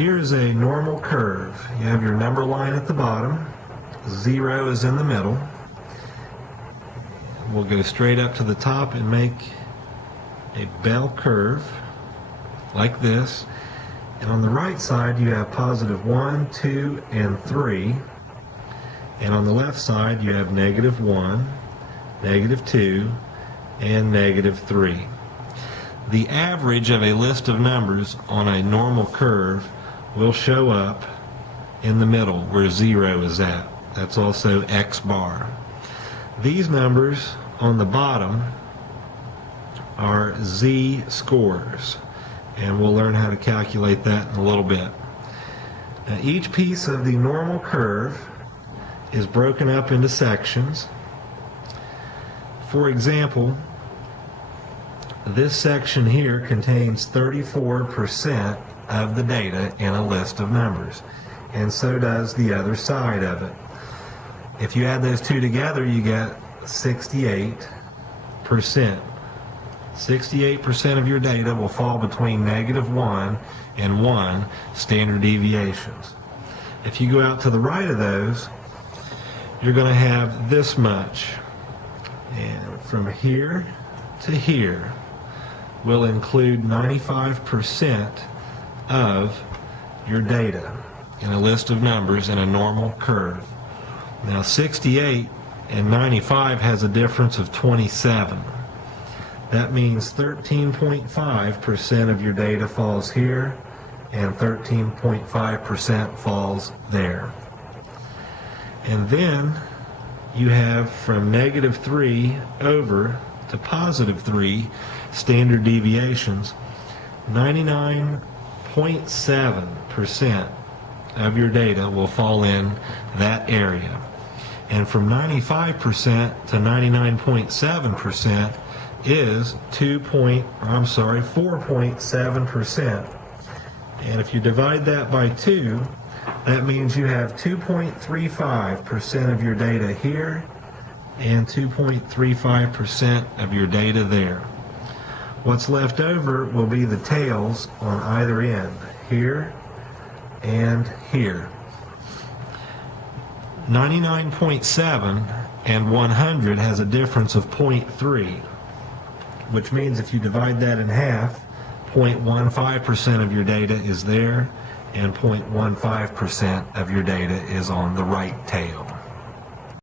Here is a normal curve. You have your number line at the bottom, 0 is in the middle. We'll go straight up to the top and make a bell curve like this. And on the right side you have positive 1, 2, and 3. And on the left side you have negative 1, negative 2, and negative 3. The average of a list of numbers on a normal curve will show up in the middle where 0 is at. That's also X bar. These numbers on the bottom are z-scores, and we'll learn how to calculate that in a little bit. Now, each piece of the normal curve is broken up into sections. For example, this section here contains 34% of the data in a list of numbers, and so does the other side of it. If you add those two together, you get 68%. 68% of your data will fall between -1 and 1 standard deviations. If you go out to the right of those, you're going to have this much. And from here to here will include 95% of your data in a list of numbers in a normal curve. Now 68 and 95 has a difference of 27. That means 13.5% of your data falls here and 13.5% falls there. And then you have from -3 over to +3 standard deviations. 99.7% of your data will fall in that area. And from 95% to 99.7% is 4.7%. And if you divide that by 2, that means you have 2.35% of your data here and 2.35% of your data there. What's left over will be the tails on either end, here and here. 99.7 and 100 has a difference of 0.3, which means if you divide that in half, 0.15% of your data is there and 0.15% of your data is on the right tail.